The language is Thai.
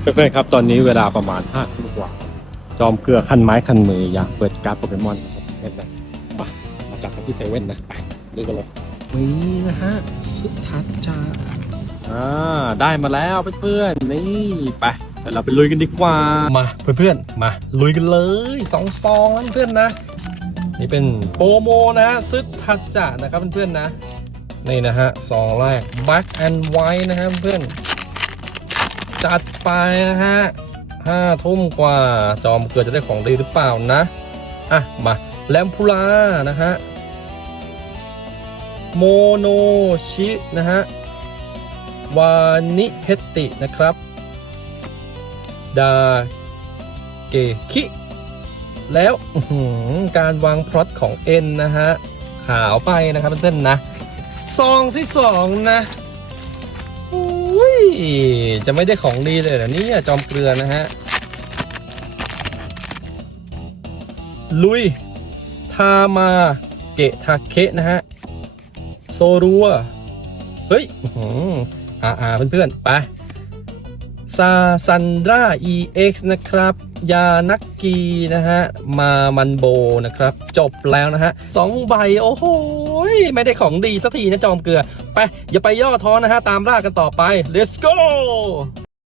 เพื่อนๆครับตอนนี้เวลาประมาณห้าทุ่มกว่า จอมเกลือคันไม้คันมืออยากเปิดการ์ดโปเกมอนนะครับเล่นนะมามาจับกันที่เซเว่นนะไปดูกันเลยนี่นะฮะสุดทัศจาอ่าได้มาแล้วเพื่อนๆนี่ไปเดี๋ยวเราไปลุยกันดีกว่ามาเพื่อนๆมาลุยกันเลยสองซองนะเพื่อนๆนะ นี่เป็นโปรโมนะฮะซึดทัจจะนะครับเพื่อนๆนะนี่นะฮะซองแรก Black and White นะฮะเพื่อน จัดไปนะฮะห้าทุ่มกว่าจอมเกิดจะได้ของดีหรือเปล่านะ อะ มา แลมพูลานะฮะ โมโนชิ นะฮะ วานิเพตินะครับ ดาเกคิ แล้วการวางพล็อตของเอ็นนะฮะ ขาวไปนะครับเพื่อนๆนะซองที่สองนะ จะไม่ได้ของดีเลยเหรอนี่จอมเกลือนะฮะ ลุย ทามาเกะทาเคะนะฮะ โซรัว เฮ้ยอ่าอ่าเพื่อนๆ ไป ซาซันดรา EX นะครับ ยานักกีนะฮะ มามันโบนะครับ จบแล้วนะฮะสองใบ โอ้โห ไม่ได้ของดีสักทีนะจอมเกลือ ไป อย่าไปย่อท้อนะฮะ ตามล่ากันต่อไป let's go